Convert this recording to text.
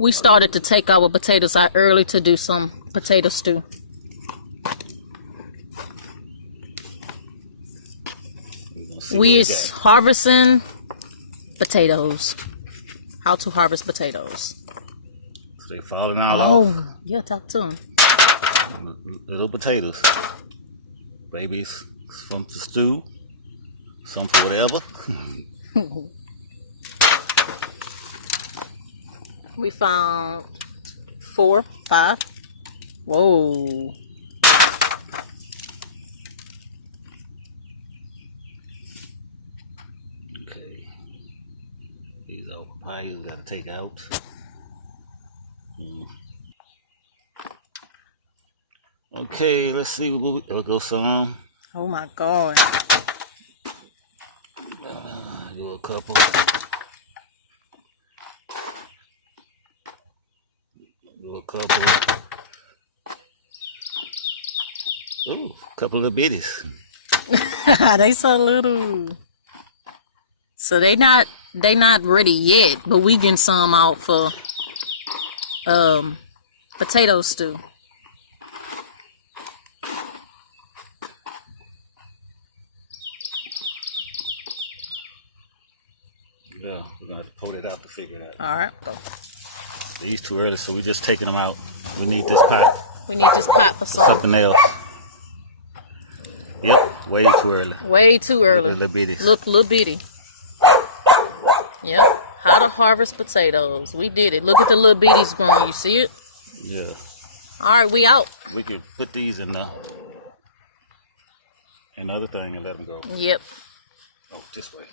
We started to take our potatoes out early to do some potato stew. We is harvesting potatoes. How to harvest potatoes. So they falling all off. Oh, yeah, talk to them. Little potatoes. Babies, some for stew, some for whatever. We found 4, 5. Whoa. Okay. These are papayas we gotta take out. Okay, let's see. We'll go some. Oh my God. Do a couple. Do a couple. Ooh, a couple of bitties. They so little. So they not ready yet, but we getting some out for potato stew. Yeah, we're gonna have to pull it out to figure it out. All right. These too early, so we're just taking them out. We need this pot. We need this pot for Something else. Yep, way too early. Way too early. Little bitties. Look, little bitty. Yep. How to harvest potatoes. We did it. Look at the little bitties growing. You see it? Yeah. All right, we out. We could put these in the another thing and let them go. Yep. Oh, this way.